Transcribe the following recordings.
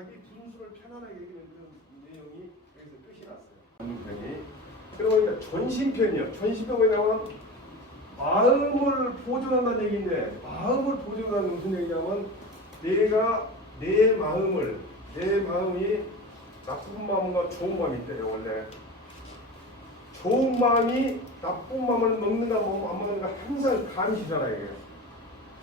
자기 분수를 편안하게 얘기하는 그런 내용이 여기서 끝이 났어요. 편이. 그러고 전신편이요. 전신편 뭐냐면 마음을 보존한다는 얘기인데, 마음을 보존한다는 무슨 얘기냐면 내가 내 마음이 나쁜 마음과 좋은 마음이 있대요. 원래 좋은 마음이 나쁜 마음을 먹는가 안 먹는가 항상 감시잖아 이게.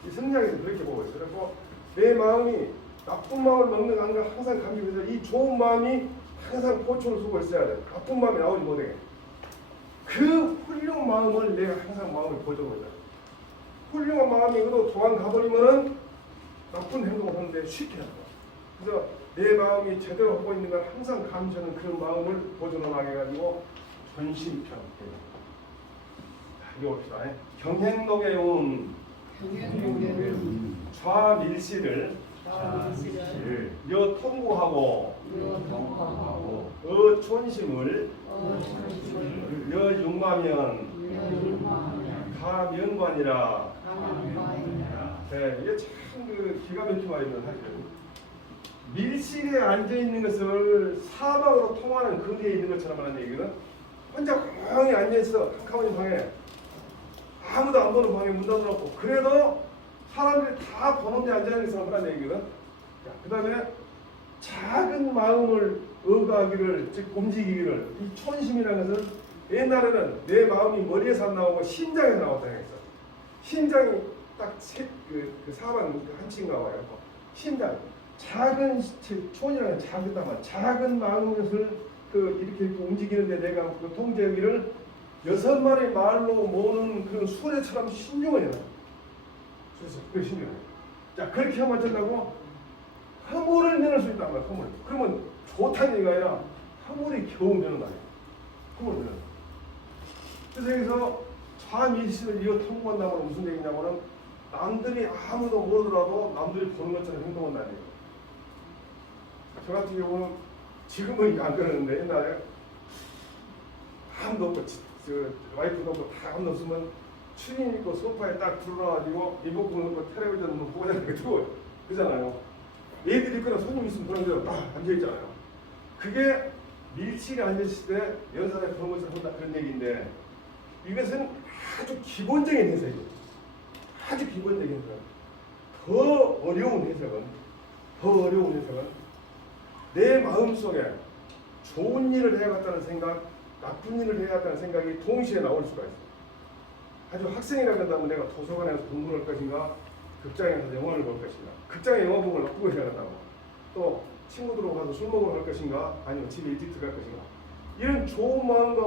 이 성경에서 그렇게 보고 있어요. 그래서 내 마음이 나쁜 마음을 먹는가 항상 감시해서 이 좋은 마음이 항상 포초를 쓰고 있어야 돼. 나쁜 마음이 나오지 못하게. 그 훌륭한 마음을 내가 항상 마음을 보존하고 있다. 훌륭한 마음이고도 도망 가버리면은 나쁜 행동을 하는데 쉽게 한다. 그래서 내 마음이 제대로 하고 있는 걸 항상 감시하는 그 마음을 보존하게 해가지고 전심편. 이거 봅시다. 경행록에 온 좌밀시를 여 통고하고 촌심을 여 육마면 가면관이라. 네, 이게 참 그 기가 막힌 말이면 사실 밀실에 앉아 있는 것을 사방으로 통하는 거리에 있는 것처럼 하는 얘기거든. 혼자 조용히 앉아 있어 한 가만히 방에 아무도 안 보는 방에 문 닫아놓고 그래도 사람들이 다 보는 데 앉아 있는 사람을 하는 얘기거든. 그 다음에 작은 마음을 의거하기를, 즉 움직이기를, 이 촌심이라는 것은 옛날에는 내 마음이 머리에서 안 나오고 심장에서 나왔다고 했어. 심장이 딱 그 사방 한치인가 봐요. 심장. 작은 촌이라는 작은 마음을 이렇게 움직이는데 내가 그 통제하기를 6마리 말로 모으는 그런 수레처럼 신중을 해라. 그래서 그 신중해. 자, 그렇게 하면 된다고 허물을 면할 수 있단 말이야. 허물. 그러면 좋다는 얘기가 아니라 허물이 겨우 면은 아니야. 허물을 면은. 그래서 여기서 좌밀시를 이어 통보한다고 무슨 얘기냐면은 남들이 아무도 모르더라도 남들이 보는 것처럼 행동한다는 얘기야. 저 같은 경우는 지금은 안 그러는데 옛날에 아무도 없고 와이프도 없고 다 아무도 없으면 추린 입고 소파에 딱 들어놔가지고 리모컨 놓고 텔레비전 보고 자고 그러잖아요. 애들이 있거나 손님 있으면 그런 데로 딱 앉아있잖아요. 그게 밀실에 앉았을 때 연산에 그런 것을 한다 그런 얘기인데 이것은 아주 기본적인 해석이에요. 아주 기본적인 해석. 더 어려운 해석은 내 마음속에 좋은 일을 해야겠다는 생각, 나쁜 일을 해야겠다는 생각이 동시에 나올 수가 있어요. 아주 학생이라고 한다면 내가 도서관에서 공부를 할 것인가, 극장에 가서 영화를 볼 것인가, 극장에 영화 보면 나쁘고 해야겠다고, 또 친구들하고 가서 술 먹으러 갈 것인가, 아니면 집에 일찍 들어갈 것인가. 이런 좋은 마음과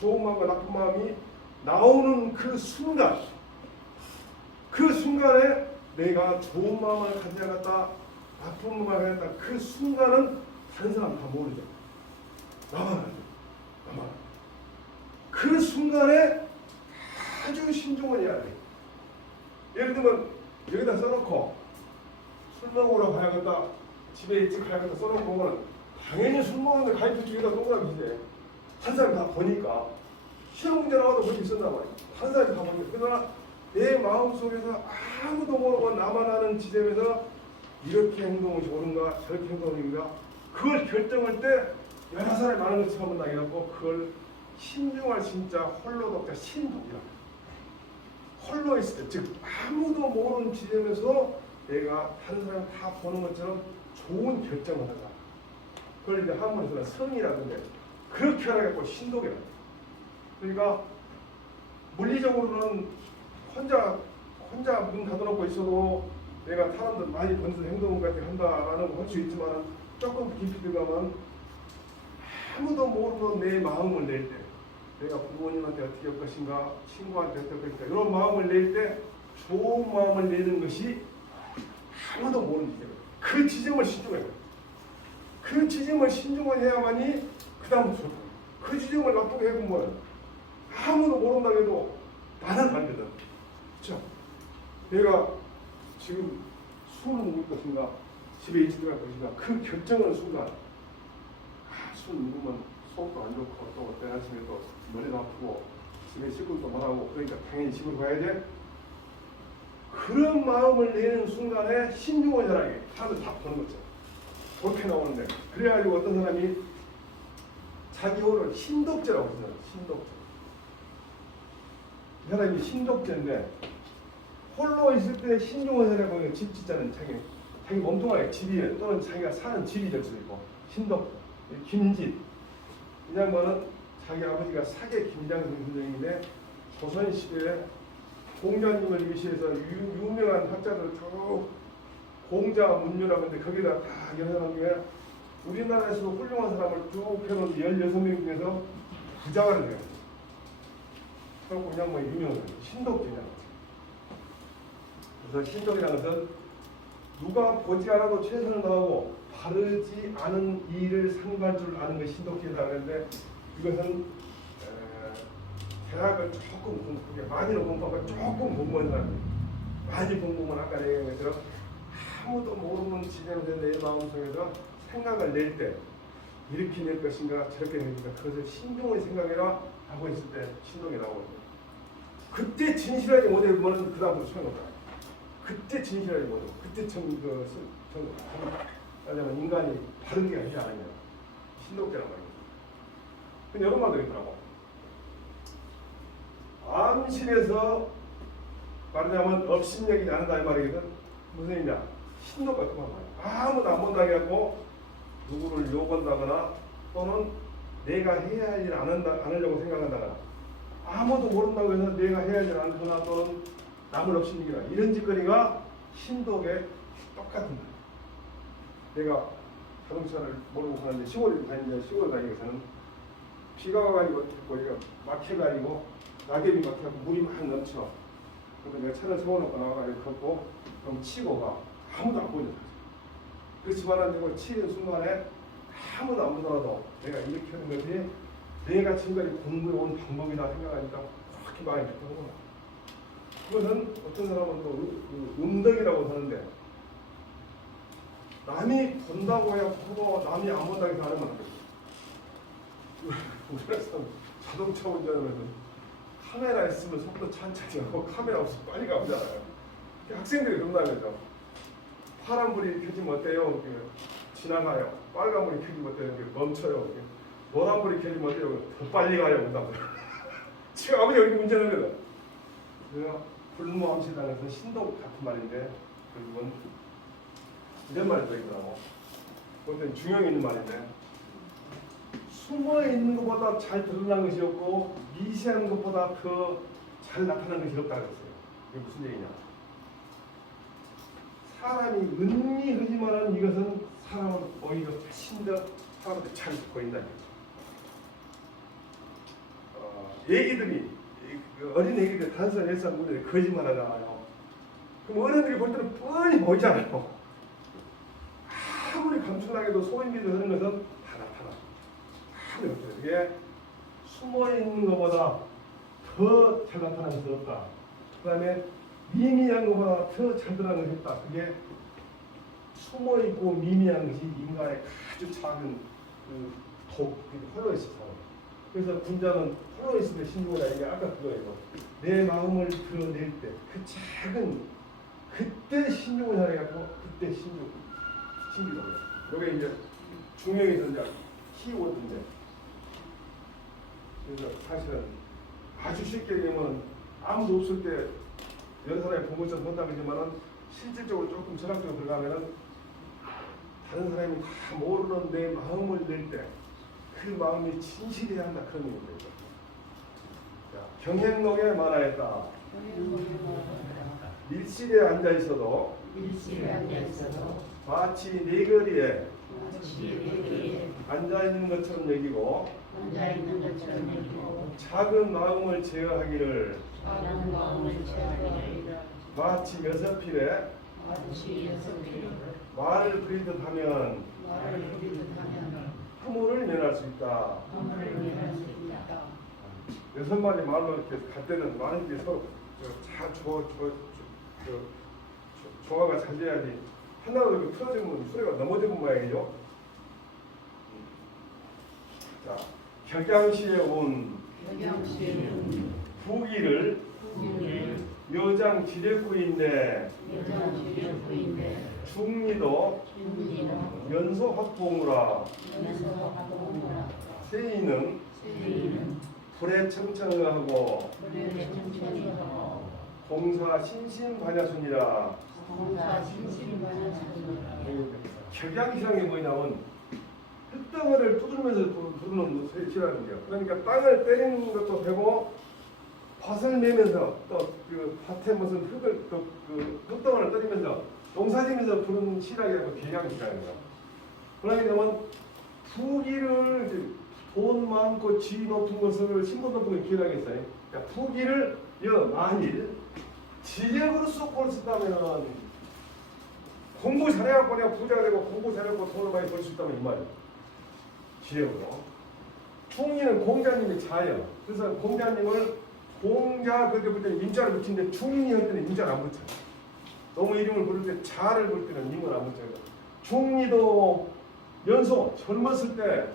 좋은 마음과 나쁜 마음이 나오는 그 순간에 내가 좋은 마음을 가져야겠다, 나쁜 마음을 가져야겠다. 그 순간은 다른 사람 다 모르죠. 나만 알죠. 그 순간에 아주 신중을 해야 돼. 예를 들면 여기다 써놓고 술 먹으러 가야겠다, 집에 일찍 가야겠다 써놓고 보면 당연히 술 먹는데 가입표 쪽에다 동그라미 이제 한 사람이 다 보니까 시험 문제 나와도 그렇게 쓴단 말이야. 한 사람이 다 보니까. 그러나 내 마음속에서 아무도 모르고 나만 아는 지점에서 이렇게 행동이 옳은가 저렇게 행동이 옳은가 그걸 결정할 때 여러 사람이 많은 것을 한번 나겠고 그걸 신중할 진짜 홀로 독자 신독이라. 홀로 있을 때, 즉 아무도 모르는 지점에서 내가 다른 사람 다 보는 것처럼 좋은 결정을 하자. 그걸 이제 한문에서는 성이라는데 그렇게 하라고 신독이라. 그러니까 물리적으로는 혼자 문 닫아놓고 있어도 내가 사람들 많이 보는 행동까지 한다라는 걸 할 수 있지만 조금 깊이 들어가면 아무도 모르는 내 마음을 낼 때 내가 부모님한테 어떻게 할 것인가 친구한테 어떻게 할 것인가 이런 마음을 낼 때 좋은 마음을 내는 것이 아무도 모르는 지점. 그 지점을 신중해요. 그 지점을 신중을 해야만이 그 다음부터 좋다. 그 지점을 나쁘게 해보면 아무도 모른다 해도 나는 알거든. 그렇죠? 내가 지금 술을 먹을 것인가 집에 일찍 들어갈 것인가 그 결정하는 순간 술 먹으면 속도 안 좋고 또 내일 아침에 또 머리도 아프고 집에 씻고도 못하고 그러니까 당연히 집으로 가야 돼. 그런 마음을 내는 순간에 신중원이라는 게 다들 다 보는 거죠. 그렇게 나오는데 그래가지고 어떤 사람이 자기 호를 신독제라고 했어요. 신독제. 이 사람이 신독제인데 홀로 있을 때 신중원이라고 집 짓자는 자기 몸뚱아리 집이 또는 자기가 사는 집이 될 수도 있고 신독 김집 이 양반은 자기 아버지가 사계 김장성 선생님인데 조선시대에 공자님을 위시해서 유명한 학자들 쭉 공자 문유라고 하는데 거기다 다 여러 사람 중에 우리나라에서도 훌륭한 사람을 쭉 해놓은 16명 중에서 부자가 돼요. 그럼 그냥 뭐 유명한 신독이냐. 그래서 신독이라는 것은 누가 보지 않아도 최선을 다하고 바르지 않은 일을 상관 줄 아는 것이 신독이라고 하는데 이것은 대학을 조금 공부하게 많이는 공부하고 조금 공부한 사람이 많이 공부하면 아까 얘기한 것처럼 아무도 모르는 지점에 내 마음속에서 생각을 낼 때 이렇게 낼 것인가 저렇게 낼 것인가 그것을 신중히 생각해라 하고 있을 때 신동이 나오거든요. 그때 진실하지 못해보면 그 다음부터 소용없다. 그때 진실하지 못하고 그때 하자면 인간이 바른 게 아니지 않느냐 신독제란 말입니다. 근데 여러 말도 있더라고. 암실에서 말하자면 업신여기지 않는다 이 말이거든. 무슨 의미냐? 신독 같은 거 말이야. 아무도 안 본다고 해갖고 누구를 욕한다거나 또는 내가 해야 할 일 안 하려고 생각한다거나 아무도 모른다고 해서 내가 해야 할 일 안 하거나 또는 남을 업신여기나 이런 짓거리가 신독에 똑같은 거야. 내가 자동차를 모르고 가는데 시골에 다니면서는 비가 와가지고 거기가 막혀가지고 낙엽이 막혀서 물이 막 넘쳐. 그러면 내가 차를 세워놓고 나와가지고 걷고 그럼 치고 가. 아무도 안 보이는 거지. 그렇지만 내가 치는 순간에 아무도 안 보더라도 내가 이렇게 하는 것이 내가 지금까지 공부해온 방법이다 생각하니까 그렇게 많이 좋다는 거야. 그것은 어떤 사람은 또 음덕이라고 하는데 남이 본다고 해야 보고 남이 안 본다고 해서 하는 건 안 되죠. 우리나라에서 자동차 운전하면서 카메라 있으면 속도 천천히 하고 카메라 없으면 빨리 가보잖아요. 학생들이 그런다면서 파란불이 켜지면 어때요? 지나가요. 빨간불이 켜지면 어때요? 멈춰요. 노란불이 켜지면 어때요? 더 빨리 가요. 그런다고요. 지금 아버지 여기 문제는 거든. 그래서 불무암시라는 것은 신도 같은 말인데 결국은 이런 말이 들어있더라고. 그것은 중요한 있는 말인데 숨어 있는 것보다 잘 드러나는 것이 없고 미세한 것보다 더 잘 나타나는 것이 없다고 했어요. 이게 무슨 얘기냐? 사람이 은미하지만은 이것은 사람은 오히려 훨씬 더 사람한테 잘 보인다는 거죠. 애기들이 어린 애기들 단순한 일상 무대에 거짓말하잖아요. 그럼 어른들이 볼 때는 뻔히 보이잖아요. 아무리 감춘하게도 소인비도 하는 것은 다 나타나. 이게 숨어 있는 것보다 더 잘 나타나는 것은 없다. 그 다음에 미미한 것보다 더 잘 드러나는 것이 없다. 그게 숨어 있고 미미한 것이 인간의 아주 작은 홀로 있어. 그래서 군자는 홀로 있을 때 신중하다. 이게 아까 그거예요. 내 마음을 드러낼 때 그 작은 그때 신중을 하려고 그때 신기도예요. 이게 이제 중명에서 이제 키워드인데 그래서 사실은 아주 쉽게 얘기하면 아무도 없을 때 여러 사람이 본 것처럼 본다 그러지만은 실질적으로 조금 철학적으로 들어가면은 다른 사람이 다 모르는 내 마음을 낼 때 그 마음이 진실해야 한다 그런 얘기입니다. 경행록에 말하였다. 밀실에 앉아 있어도 마치 네 거리에 앉아 있는 것처럼 여기고 작은 마음을 제어하기를 마치 여섯 필에 말을 그리듯 하면 허물을 면할 수 있다. 여섯 마리 말로 이렇게 갈 때는 많은 게 서로 조화가 잘 돼야지 하나로 이렇게 틀어지면 소리가 넘어지는 모양이죠. 자, 격양시에 온 부기를 여장 지뢰구인데 중리도 연소 확보무라 세이는 불에 청청하고 공사 신신반야순이라. 격양시라는 게 뭐냐면 흙덩어리를 두드리면서 부르는 소리라는 거예요. 그러니까 땅을 때리는 것도 되고 밭을 내면서 또 그 밭에 무슨 흙을 그 흙덩어리를 때리면서 농사지면서 부르는 시라고 격양시라는 거예요. 그러니까 부기를 돈 많고 지위 높은 것을 신분 높은 걸 기억하겠어요. 그러니까 부기를 만일 지력으로 쏙 썼다면 공부 잘해갖고 내가 부자가 되고 공부 잘해갖고 돈을 많이 벌 수 있다면 이 말이에요. 지력으로. 중리는 공자님이 자예요. 그래서 공자님을 공자 그렇게 볼 때는 임자를 붙이는데 중인이 할 때는 임자를 안 붙여요. 너무 이름을 부를 때 자를 부를 때는 임을 안 붙여요. 중리도 연소 젊었을 때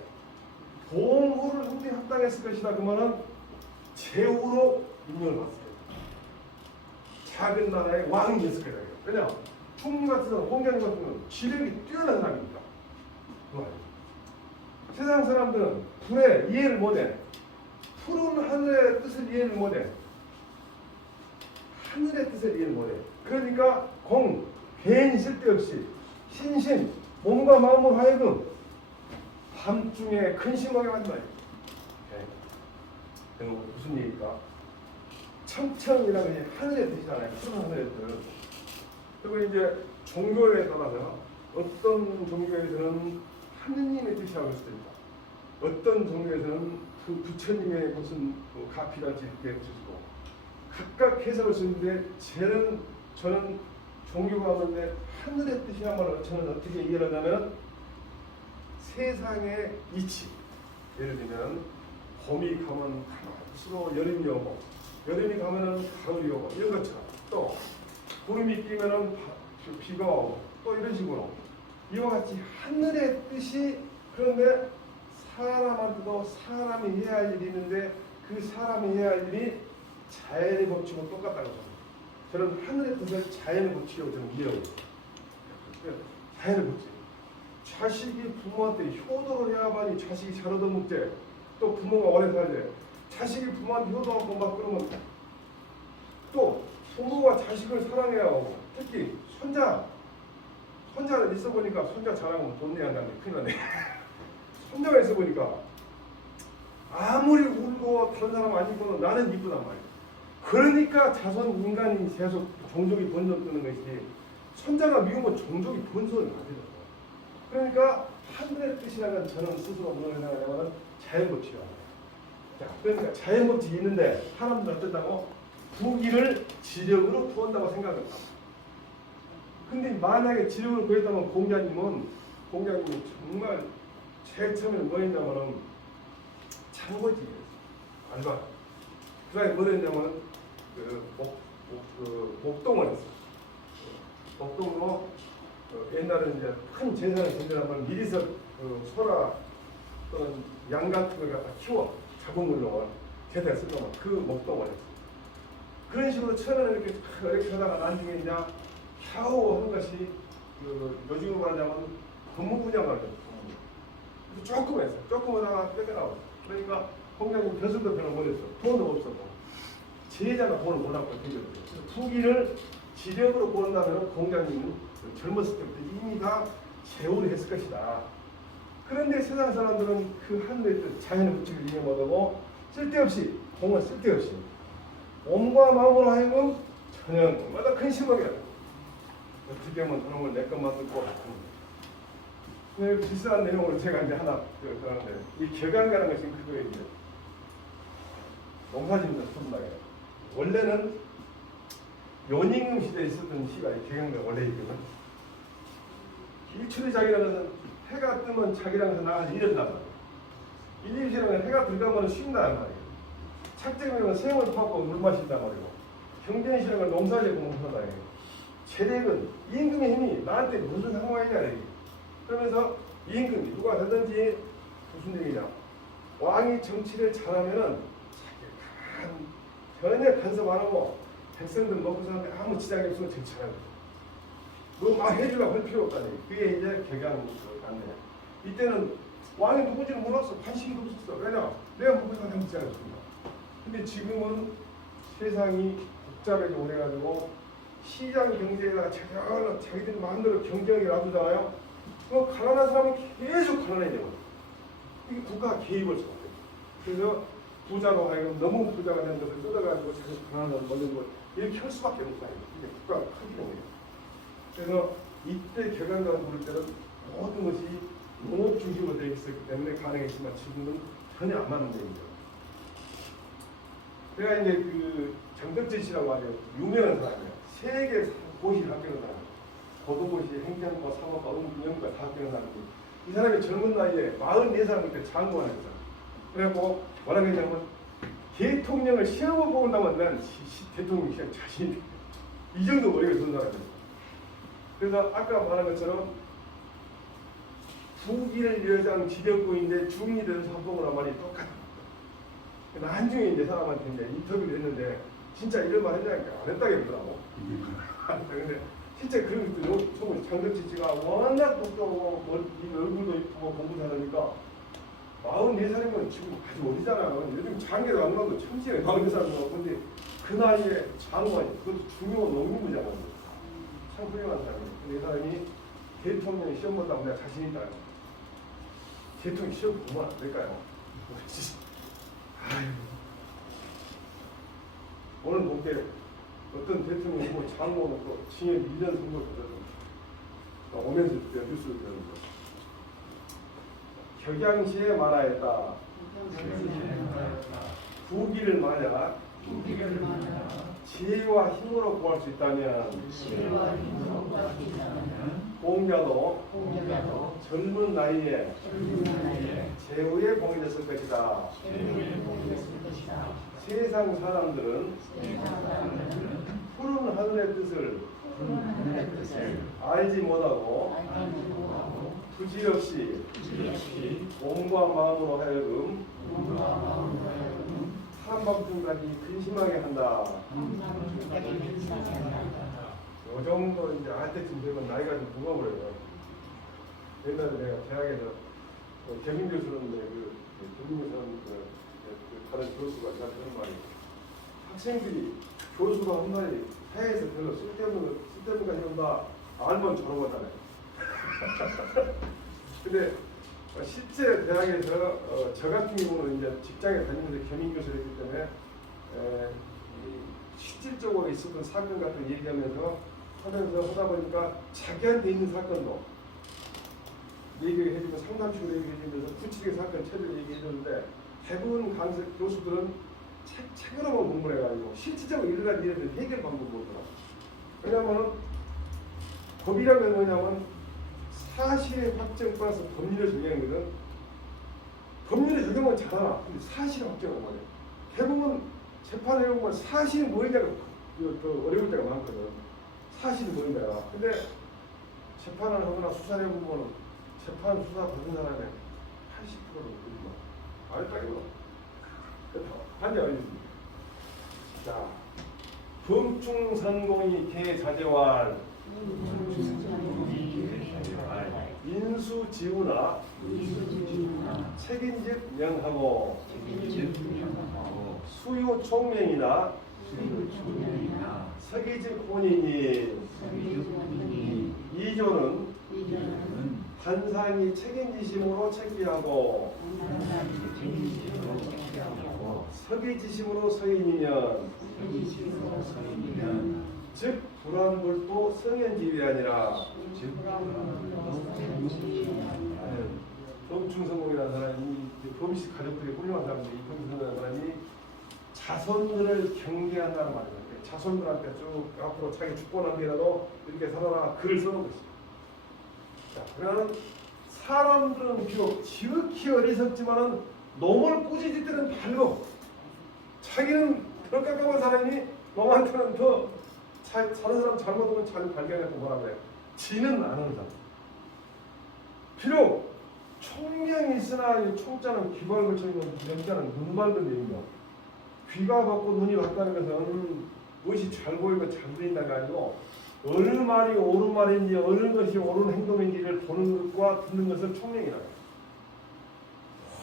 동후를 흥미 합당했을 것이다. 그러면은 제후로 인정을 받습니다. 작은 나라의 왕이 됐을 거예요. 왜냐? 중리 같은 경우, 공자님 같은 경우는 지력이 뛰어난 사람입니다. 세상 사람들은 불에 이해를 못해. 푸른 하늘의 뜻을 이해를 못해. 하늘의 뜻을 이해를 못해. 그러니까 괜히 쓸데없이 신신, 몸과 마음으로 하여금 밤중에 근심하게 만든 말이에요. 네. 무슨 얘기일까? 청청이라는 게 하늘의 뜻이잖아요. 푸른 하늘의 뜻. 그리고 이제 종교에 따라서 어떤 종교에서는 하느님의 뜻이라고 할 수도 있다. 어떤 종교에서는 그 부처님의 무슨 가피라든지 이렇게 주시고 각각 해석을 쓰는데 저는 종교가 없는데 하늘의 뜻이야말로 저는 어떻게 이해를 하냐면 세상의 이치. 예를 들면 봄이 가면 가을수록 여름이 오고 여름이 가면은 가을이 오고 이런 것처럼 또 구름이 끼면은 비가 오고 또 이런 식으로 이와 같이 하늘의 뜻이 그런데 사람한테도 사람이 해야 할 일이 있는데 그 사람이 해야 할 일이 자연의 법칙과 똑같다고 합니다. 저는 하늘의 뜻을 자연의 법칙이라고 저는 이해하고 있습니다. 자연의 법칙. 자식이 부모한테 효도를 해야만이 자식이 잘 얻어먹재. 또 부모가 오래 살재. 자식이 부모한테 효도 않고 막 그러면 또 부모가 자식을 사랑해야 하고 특히 손자를 있어 보니까 손자 자랑하면 돈 내야 한다는데 큰일 나네. 손자가 있어 보니까 아무리 울고 다른 사람 안 이쁘면 나는 이쁘단 말이야. 그러니까 자손 인간이 계속 종족이 번성되는 것이지 손자가 미우면 종족이 번성을 안 되죠. 그러니까 하늘의 뜻이라는 저는 스스로 뭐라고 생각하냐면 자연법칙이라고 해요. 자, 그러니까 자연법칙이 있는데 사람들 어떻다고 부기를 지력으로 구한다고 생각합니다. 근데 만약에 지력으로 구했다면 공자님이 정말 제일 처음에는 뭐 했냐면은 창고지 알바. 그 다음에 뭐 했냐면은 목동을 했어요. 목동으로 옛날에 이제 큰 재산을 전제하면 미리서 소라 또는 양 같은 걸 갖다 키워 자본물로 재산을 쓰려면 그 목동을 했어요. 그런 식으로 처음에는 이렇게 하다가 나중에 이제 향후 하는 것이 요즘으로 말하자면 법무부냐고 하죠. 조금 했어요. 조금 하다가 뺏겨나왔어요. 그러니까 공장님 벼슬도 별로 못했어. 돈도 없었고 제자가 돈을 못 갖고 되거든요. 부기를 지력으로 본다면 공장님은 젊었을 때부터 이미 다 제후를 했을 것이다. 그런데 세상 사람들은 그 하늘의 뜻, 자연의 법칙을 이해 못하고 쓸데없이 공을 쓸데없이 몸과 마음으로 하여금 저녁마다 근심하게 하다. 어떻게 하면 저놈을 내 것만 듣고 비슷한 내용으로 제가 이제 하나 그러는데 이 격양가라는 것이 그거예요. 농사짓는 소문나게 원래는 연임금 시대에 있었던 시가 이 격양가가 원래 있거든. 일출의 자기라는 것은 해가 뜨면 자기랑서 나가서 이른단 말이에요. 일일시라는 해가 들어가면 쉰다는 말이에요. 착정이라는 생을 퍼갖고 물 마신단 말이고 경쟁시라는 건 농사지고 농사다. 재력은 임금의 힘이 나한테 무슨 상관이냐. 그러면서 임금이 누가 되든지 무슨 얘기냐. 왕이 정치를 잘하면은 전혀 간섭 안 하고 백성들 먹고 사는데 아무 지장이 없으면 괜찮아요. 뭐막 해주려고 할 필요 없다니. 그게 이제 격양 같네요. 이때는 왕이 누군지는 몰랐어. 관심도 없었어. 왜냐? 내가 먹고 사는 지장이 없습니다. 근데 지금은 세상이 복잡해져 오래가지고 시장 경제가 자기들 마음대로 경쟁이 놔두잖아요. 그 가난한 사람은 계속 가난해져요. 이게 국가가 개입을 해요. 그래서 부자로 하여금 너무 부자가 된 것을 뜯어가지고 자기 가난한 사람 먹는 걸 이렇게 할 수밖에 없어요. 이게 국가가 크기 때문에. 그래서 이때 격앙감을 부를 때는 모든 것이 농업 중심으로 되어 있었기 때문에 가능했지만 지금은 전혀 안 맞는 얘기죠. 제가 이제 그 정덕진 씨라고 하죠. 유명한 사람이에요. 세계 고시 합격한 사람. 고도고시, 행정과, 사법과, 은행과 다 합격한 사람인데 이 사람이 젊은 나이에 44살 때 장관을 했어요. 그래갖고 뭐라고 했냐면 대통령을 시험을 본다면 난 대통령 시험 자신 있다. 이 정도 머리가 좋은 사람이에요. 그래서 아까 말한 것처럼 부기를 여장 지력구인데 중이 돼서 합동을 한 말이 똑같아. 나중에 이제 사람한테 이제 인터뷰를 했는데 진짜 이런 말 했냐니까 안 했다고 그러더라고. 근데 진짜 그런 것도 정말 장덕진 씨가 워낙 똑똑하고 얼굴도 이쁘고 공부 잘하니까 44살이면 지금 아주 어리잖아요. 요즘 장계도 안 나도 천지에 44살이고 근데 그 나이에 장관이 그것도 중요한 농민부잖아요. 참 훌륭한 사람이에요. 근데 이 사람이 대통령 시험 본다고 내가 자신 있다. 대통령 시험 보면 안 될까요? 아유. 오늘 볼게 어떤 대통령 후보 장관 놓고 징역 1년 선고 받았던 오면서 뉴스를 들은 거. 격양시에 말하였다. 부귀를 만약 지혜와 힘으로 구할 수 있다면 공자도 젊은 나이에 제후에 봉해졌을 것이다. 세상 사람들은 푸른 하늘의 뜻을 알지 못하고 부질없이 몸과 마음으로 하여금 사람방통까지 근심하게 한다. 요 정도 이제 할 때쯤 되면 나이가 좀 무거워요. 옛날에 내가 대학에서 경인 교수였는데 경인 교수는 다른 교수가 제가 그런 말이 학생들이 교수가 한 말이 사회에서 별로 쓸데없는 거 해온다. 알면 저러고잖아요. 근데 실제 대학에서 저 같은 경우는 이제 직장에 다니면서 겸임 교수를 했기 때문에 실질적으로 있었던 사건 같은 거 얘기하면서 하다 보니까 자기한테 있는 사건도 얘기를 해주고 상담식으로 얘기해주면서 구체적인 사건 체제를 얘기해주는데 대부분 강사 교수들은 책으로만 공부를 해가지고 실질적으로 일어난 일에 대한 해결 방법을 모르더라고요. 왜냐하면 법이라는 건 뭐냐면 사실의 확정 플러스 법률을 적용하거든. 법률을 적용은 잘하나. 근데 사실의 확정은 뭐냐. 대부분 재판을 해보면 사실이 뭐냐가 더 어려울 때가 많거든. 사실이 뭐냐. 근데 재판을 하거나 수사를 해보면 재판 수사 받은 사람의 80%는 거짓말. 아니다기보다. 반대 아니십니까? 자, 범충선공이 개자재활 인수지우나 책임집 명하고 수요총명이나 서기직 혼인이 이조는 판사니 책임지심으로 책비하고 서기지심으로 서인이면 즉 불안불도 성현지위 아니라 범충성공이라는 사람이 범식 가족들이 훌륭한 사람인데 이 범충성공이라는 사람이 자손들을 경계한다는 말이에요. 자손들한테 쭉 앞으로 자기 죽고 난 뒤라도 이렇게 살아라 글을 써놓은 것이죠. 자, 그러면 사람들은 비록 지극히 어리석지만은 놈을 꾸짖을 밝고 자기는 더 깜깜한 사람이 놈한테는 더 다른 사람 잘못하면 잘 발견해서 뭐라 그래. 지는 않은 사람. 비록 총명이 있으나 이 총자는 귀발을 걸쳐있는 명자는 눈 밝은 얘기며 귀가 밝고 눈이 밝다는 것은 무엇이 잘 보이고 잘 들린다가 아니고 어느 말이 옳은 말인지 어느 것이 옳은 행동인지를 보는 것과 듣는 것은 총명이라고.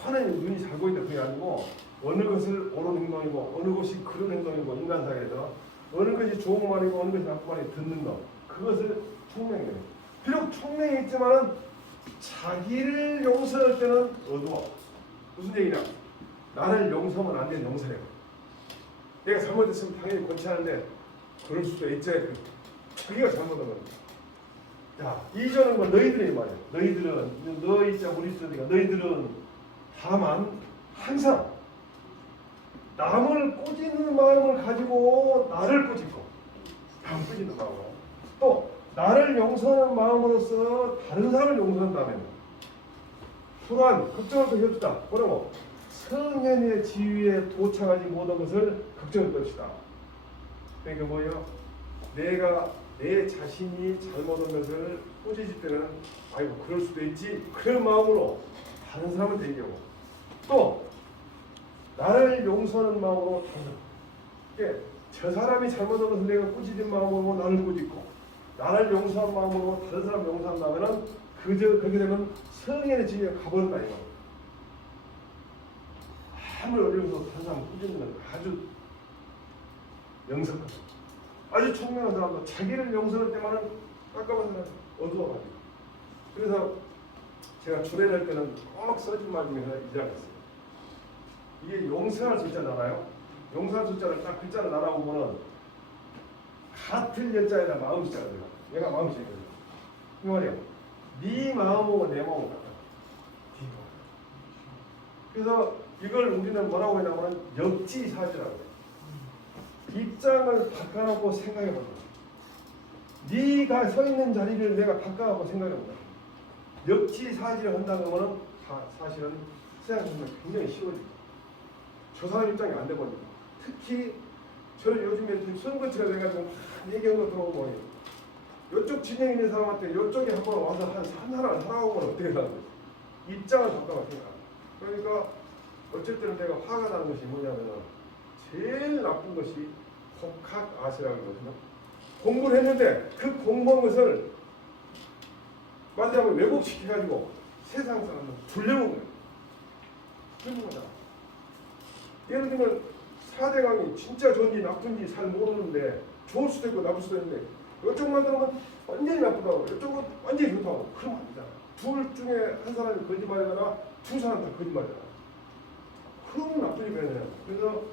하나님 눈이 잘 보인다 그게 아니고 어느 것을 옳은 행동이고 어느 것이 그런 행동이고 인간사회에서 어느 것이 좋은 말이고 어느 것이 나쁜 말이 듣는 것 그것을 총명이에요. 비록 총명이 있지만은 자기를 용서할 때는 어두워. 무슨 얘기냐? 나를 용서하면 안 되는 용서래요. 내가 잘못했으면 당연히 권치하는데 그럴 수도 있지. 자기가 잘못한 겁니다. 자, 이전은 뭐 너희들이 말이야. 너희들은 너희 자 우리 쓰니까 너희들은 다만 항상 남을 꾸짖는 마음을 가지고 나를 꾸짖고 남을 꾸짖는 마음으로 또 나를 용서하는 마음으로서 다른 사람을 용서한다면 또한 걱정을 더 해주다. 뭐라고? 성현의 지위에 도착하지 못한 것을 걱정할 것이다. 그러니까 뭐예요? 내가 내 자신이 잘못한 것을 꾸짖을 때는 아이고 그럴 수도 있지 그런 마음으로 다른 사람을 대기하고 또 나를 용서하는 마음으로 다른 사람 저 사람이 잘못한 것을 내가 꾸짖은 마음으로 나를 꾸짖고 나를 용서한 마음으로 다른 사람 용서한다면 그렇게 되면 성현의 지위에 가버린다 이거. 아무리 어려워서 다른 사람 꾸짖는 건 아주 영석하다. 아주 총명한 사람도 자기를 용서할 때만은 깜깜한 사람 어두워가지고. 그래서 제가 주례할 때는 꼭 써준 말 중에 하나 이자가 있어요. 이게 용서할 숫자잖아요. 용서할 숫자를 딱 글자를 나눠보면은 같은 열자에다 마음 숫자가 들어가. 얘가 마음 숫자거든요. 이 말이에요. 네 마음하고 내 마음은 같아. 그래서 이걸 우리는 뭐라고 하냐면 역지사지라고 해요. 입장을 바꿔놓고 생각해본다. 네가 서 있는 자리를 내가 바꿔놓고 생각해본다. 역지사지를 한다는 것은 사실은 생각하면 굉장히 쉬워집니다. 저 사람 입장이 안 돼버립니다. 특히 저는 요즘에 좀 선거치가 돼가지고 얘기한 거 들어보면 이쪽 진영 있는 사람한테 이쪽에 한번 와서 한 하나를 하라고 하면 어떻게 하는 거지? 입장을 바꿔놓고 생각. 그러니까 어쨌든 내가 화가 나는 것이 뭐냐면 제일 나쁜 것이 복학아시라는 거거든요. 공부를 했는데 그 공부한 것을 마지막에 왜곡시켜가지고 세상 사람을 불려놓은 거예요. 그런 거잖아. 예를 들면 4대강이 진짜 좋은지 나쁜지 잘 모르는데 좋을 수도 있고 나쁠 수도 있는데 이쪽만 들으면 완전히 나쁘다고 이쪽은 완전히 좋다고 그러면 안 되잖아. 둘 중에 한 사람이 거짓말이거나 두 사람 다 거짓말이잖아. 그러면 나쁘니까 해요. 그래서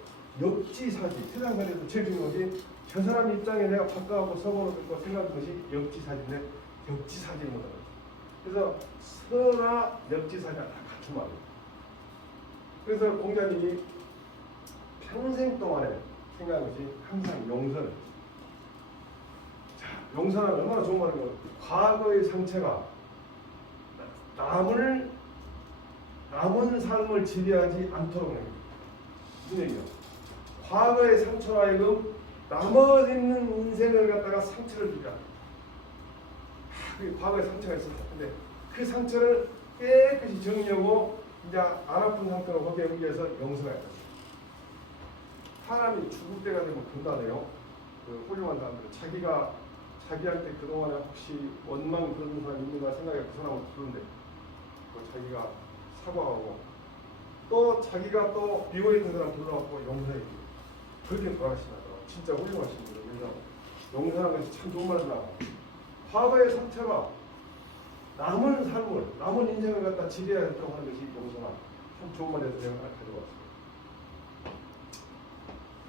역지사지 세상살이에서 제일 중요한 것이 저 사람 입장에 내가 바꿔갖고 서보는 것과 생각하는 것이 역지사지인데 역지사지인 거다. 그래서 서나 역지사지가 다 같은 말이에요. 그래서 공자님이 평생 동안에 생각한 것이 항상 용서를. 자, 용서는 얼마나 좋은 말인가. 과거의 상처가 남은 삶을 지배하지 않도록 합니다. 무슨 얘기야? 과거의 상처로 하여금 남아있는 인생을 갖다가 상처를 주자. 과거에 상처가 있었다. 근데 그 상처를 깨끗이 정리하고 이제 안 아픈 상태로 하기 위해서 용서가 있다. 사람이 죽을 때가 되면 금단해요. 그 훌륭한 사람들은 자기한테 그동안에 혹시 원망 그런 사람이 있는가 생각해 그 사람을 부르는데 자기가 사과하고 또 자기가 또 비호했던 사람 불러갖고 용서해주고 그렇게 돌아가시더라고요. 진짜 훌륭하신 분이에요. 그래서 용서하는 것이 참 좋은 말이다. 과거의 상처가 남은 삶을 남은 인생을 갖다 지배하였다고 하는 것이 용서가 참 좋은 말이라서 제가 가져왔습니다.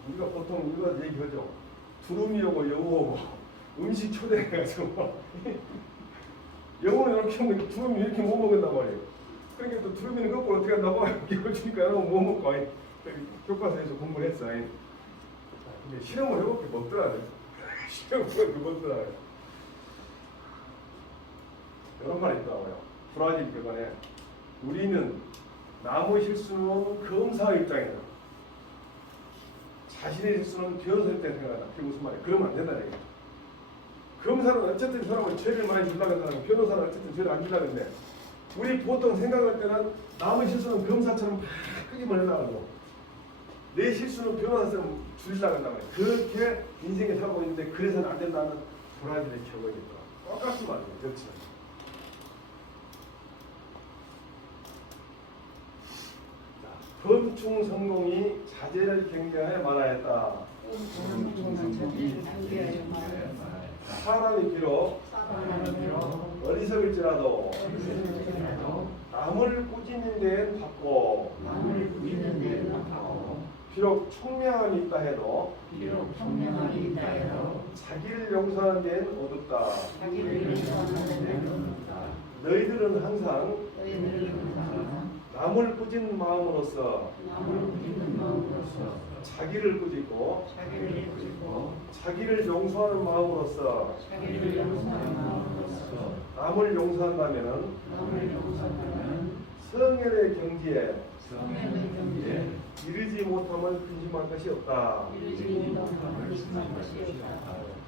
우리가 보통 이거 얘기하죠. 두루미 오고 여우 오고 음식 초대해가지고 여우는 이렇게 하면 두루미 이렇게 못 먹는단 말이에요. 그러니까 또 두루미는 거꾸로 어떻게 한다고 이걸 주니까 못 먹고 교과서에서 공부를 했어. 근데 실험을 해볼게 먹더라고요. 실험을 해볼게 먹더라고요. 이런 말이 있더라고요. 브라질 교관에 우리는 남의 실수는 검사 입장이다. 자신의 실수는 변호사 입장에 생각한다. 그게 무슨 말이야? 그러면 안 된다는 얘기야. 검사는 어쨌든 사람을 죄를 많이 주려고 한다는 변호사는 어쨌든 죄를 안 주려고 했는데 우리 보통 생각할 때는 남의 실수는 검사처럼 막 끄집어내려고 내 실수는 변호사 사람 줄이려고 한다고 해. 그렇게 인생에 살고 있는데 그래서는 안 된다는 불안의 경험이 있더라. 똑같은 말이에요. 그렇지. 범충 성공이 자제를 경계하여 말하였다. 사람이 비록 어리석을지라도 남을 꾸짖는 데엔 바고 비록 총명함이 있다 해도 자기를 용서하는 데엔 어둡다. 너희들은 항상 남을 꾸짖는 마음으로써 자기를 꾸짖고 자기를 용서하는 마음으로써 남을 용서한다면 성결의 경지에 이르지 못함을 근심할 것이 없다.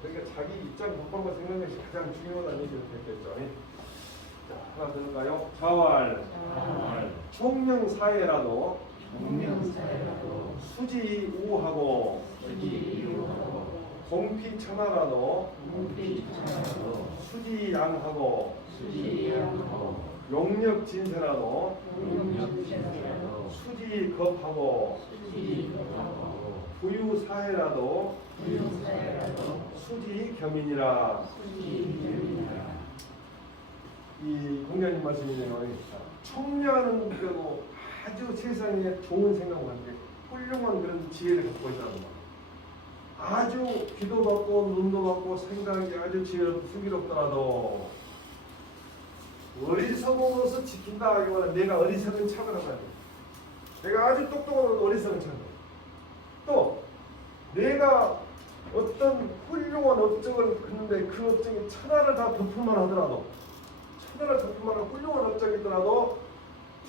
그러니까 자기 입장 법방과 생각하는 것이 가장 중요하다는 얘기를 했겠죠. 자, 하나 더 볼까요? 자활. 총명사회라도 수지우하고 공피천하라도 수지양하고 용력진세라도 수지겁하고 부유사회라도 수지겸이니라. 이 공자님 말씀이네요. 총명하는 거고 아주 세상에 좋은 생각을 하는데 훌륭한 그런 지혜를 갖고 있다는 말. 아주 귀도 받고 눈도 받고 생각이 아주 지혜롭고 슬기롭더라도 어리석음으로서 지킨다 하기보다 내가 어리석은 척을 하고 내가 아주 똑똑하고 어리석은 척을 또 내가 어떤 훌륭한 업적을 했는데 그 업적이 천하를 다 덮을만 하더라도 천하를 덮을만 한 훌륭한 업적이 있더라도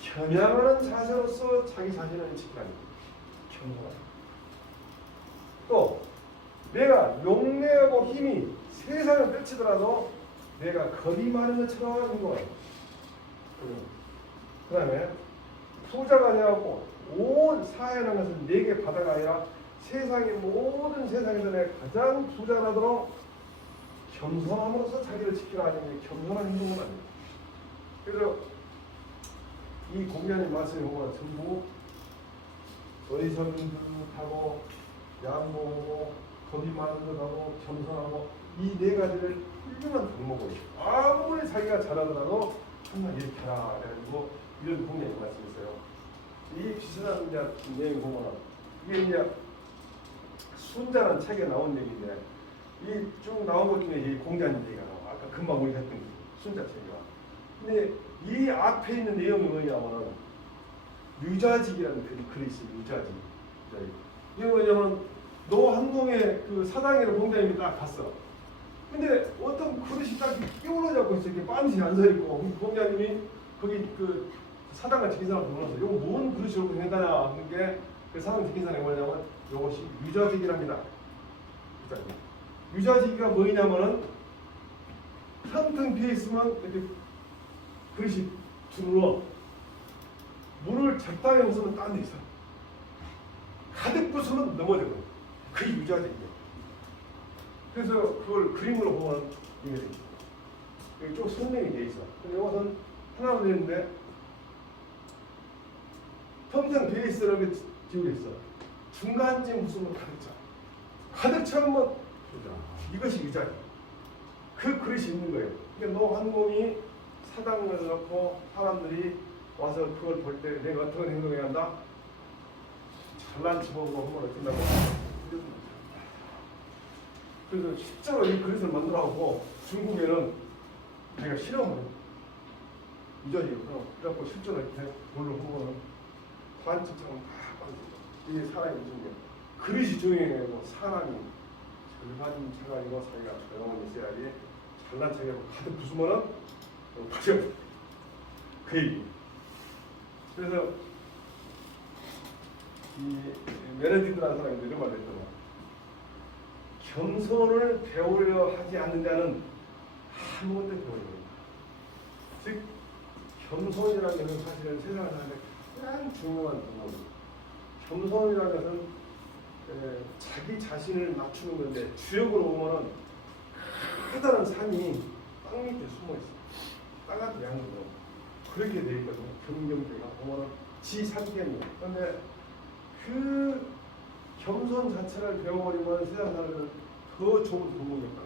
겸양하는 자세로서 자기 자신을 지키라니 겸손하다. 또 내가 용맹하고 힘이 세상을 펼치더라도 내가 겁이 많은 것처럼 하는 거예요. 그 다음에 부자가 되었고 온 사회라는 것은 내게 바다가 아니라 세상의 모든 세상에서 내가 가장 부자라도록 겸손함으로써 자기를 지키라 하는 게 겸손한 행동은 아닙니다. 그래서 이 공자님 말씀에 보면 전부 어리석은 듯하고 양보하고 겁이 많은 듯하고 겸손하고 이 네 가지를 훌륭한 덕목으로 아무리 자기가 잘하더라도 정말 이렇게 하라 그래가지고 이런 공자님 말씀이 있어요. 이 비슷한 내용 보면 이게 이제 순자라는 책에 나온 얘기인데 이 쭉 나온 것 중에 이 공자님 얘기가 나와. 아까 금방 우리가 했던 순자 책이가. 근데 이 앞에 있는 내용이 뭐냐면 유자직이라는 글이 있어요. 유자직. 이거 뭐냐면 노한동에 그 사당에로 공자님이 딱 갔어. 근데 어떤 그릇이 딱 끼울러 잡고 있어. 이렇게 빤히 앉아있고 공자님이 거기 그 사당을 지킨 사람한테 물어서 이거 뭔 그릇이라고 생각하냐 하는 게 그 사당 지킨 사람이 뭐냐면 이것이 유자직이랍니다. 유자직이가 뭐냐면은 텅텅 비어 있으면 이렇게 그릇이 두르러 물을 적당히 부으면 딴 데 있어. 가득 부으면 넘어져. 그게 유자직이에요. 그래서 그걸 그림으로 보면 이게 여기 쭉 설명이 돼 있어. 근데 이것은 하나로 되어 있는데 텅텅 비어 있으라고 지우려 있어. 중간쯤 부으면 가득 차. 가득 차면 이것이 유자직. 그 그릇이 있는 거예요. 그러니까 노한공이 사당을 넣고 사람들이 와서 그걸 볼 때 내가 어떤 행동해야 한다? 잘난 척하고 하면 어쩐다고. 그래서 실제로 이 그릇을 만들어갖고 중국에는 내가 실험을 해요. 유자직을 그래갖고 실제로 이렇게 물로 보면 반쯤처럼 막 이게 사람이 중요해. 그릇이 중요해요. 사람이 절반 차가지고 자기가 조용히 있어야지 잘난 척하고 가득 부수면은 부셔. 그 얘기. 그래서 이 메르디드라는 사람이 이런 말을 했더라고요. 겸손을 배우려 하지 않는 자는 아무것도 배우려 합니다. 즉 겸손이라는 것은 사실은 세상에 사는 가장 중요한 부분. 겸손이라는 것은 자기 자신을 낮추는 건데 주역으로 보면은 커다란 산이 땅 밑에 숨어 있어요. 땅한테 양보도 그렇게 돼 있거든요. 경경대가 보면은 지산경이에요. 그런데 그 겸손 자체를 배워버리면 세상 사람은 더 좋은 공부겠다.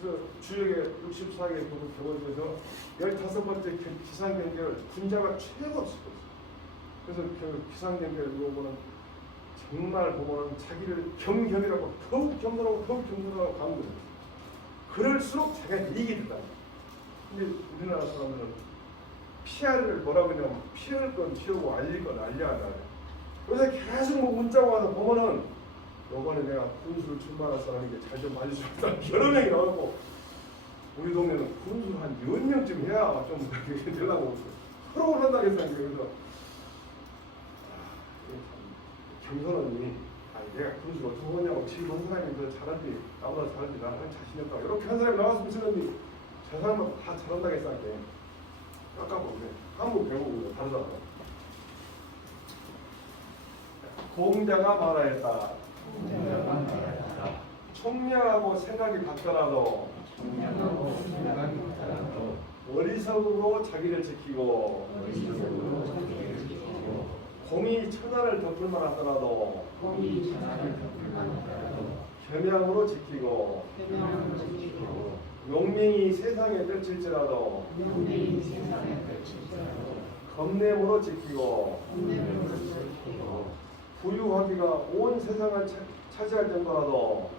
그래서 주역의 64개 경우 중에서 15번째 기상경계를 군자가 최고 없을 거예요. 그래서 그 기상경계를 보면은 정말 보면은 자기를 겸겸이라고 더욱 겸손하고 가는 거예요. 그럴수록 자기가 이익이 된다. 근데 우리나라 사람들은 피할 뭐라고 하냐면 피할 건 피우고 알릴 건 알려야 한다. 그래서 계속 뭐 문자가 와서 보면은 요번에 내가 군수를 출마할 사람인데 잘 좀 알려주겠다. 여러 명이 나오고 우리 동네는 군수를 한 10명쯤 해야 좀 되려고 서로 그런다 했어요. 그래서 경선언니 내가 군수를 어떻게 하냐고 지금 한 사람이 더 잘하지 나보다 잘하지 나는 자신이 없다. 이렇게 한 사람이 나왔으면 쓰는데 저 사람은 다 잘한다고 했었는데 깎아보는데 한국 배우고 다르더라고. 공자가 말하였다. 총명하고 생각이 같더라도 어리석음으로 자기를 지키고 공이 천하를 덮을 만하더라도 겸양으로 지키고 용맹이 세상에 펼칠지라도 겁냄으로 지키고 부유하기가 온 세상을 차지할 정도라도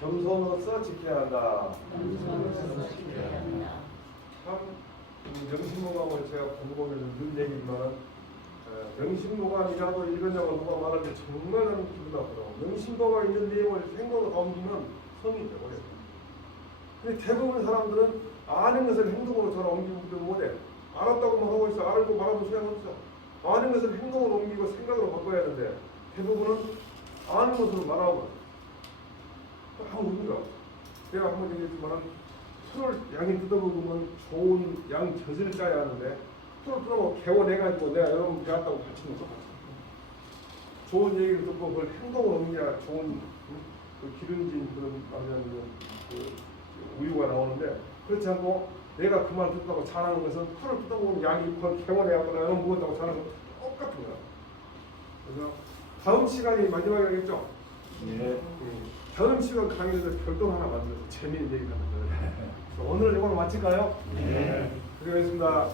겸손으로서 지켜야 한다. 참 명심무감을 제가 공부하면서 늘 얘기지만 명심무감이라고 이거냐고 누가 말할 때 정말 나는 기분 나쁘더라고. 명심무감 있는 내용을 행동으로 옮기면 성이 되버려요. 근데 대부분 사람들은 아는 것을 행동으로 잘 옮기지 못해. 알았다고만 하고 있어. 알고 말하면 소용없어. 아는 것을 행동으로 옮기고 생각으로 바꿔야 하는데 대부분은 아는 것으로 말하고 아무 의미가 없어. 내가 한번 얘기했지만 풀을 양이 뜯어먹으면 좋은 양 젖을 짜야 하는데 풀을 뜯어먹고 개워내가지고 내가 여러분 배웠다고 가르치는 거 똑같아. 좋은 얘기를 듣고 그걸 행동으로 옮겨야 좋은 그 기름진 그런 말하자면 그 우유가 나오는데 그렇지 않고 내가 그 말 듣다고 잘하는 것은 풀을 뜯어먹으면 양이 그걸 개워내거나 여러분 먹었다고 잘하는 거 똑같은 거야. 그래서 다음 시간이 마지막이겠죠? 네. 다음 시간 강의에서 별도 하나 만들어서 재미있는 얘기를 하는 거예요. 오늘 이걸로 마칠까요? 네. 고생하셨습니다.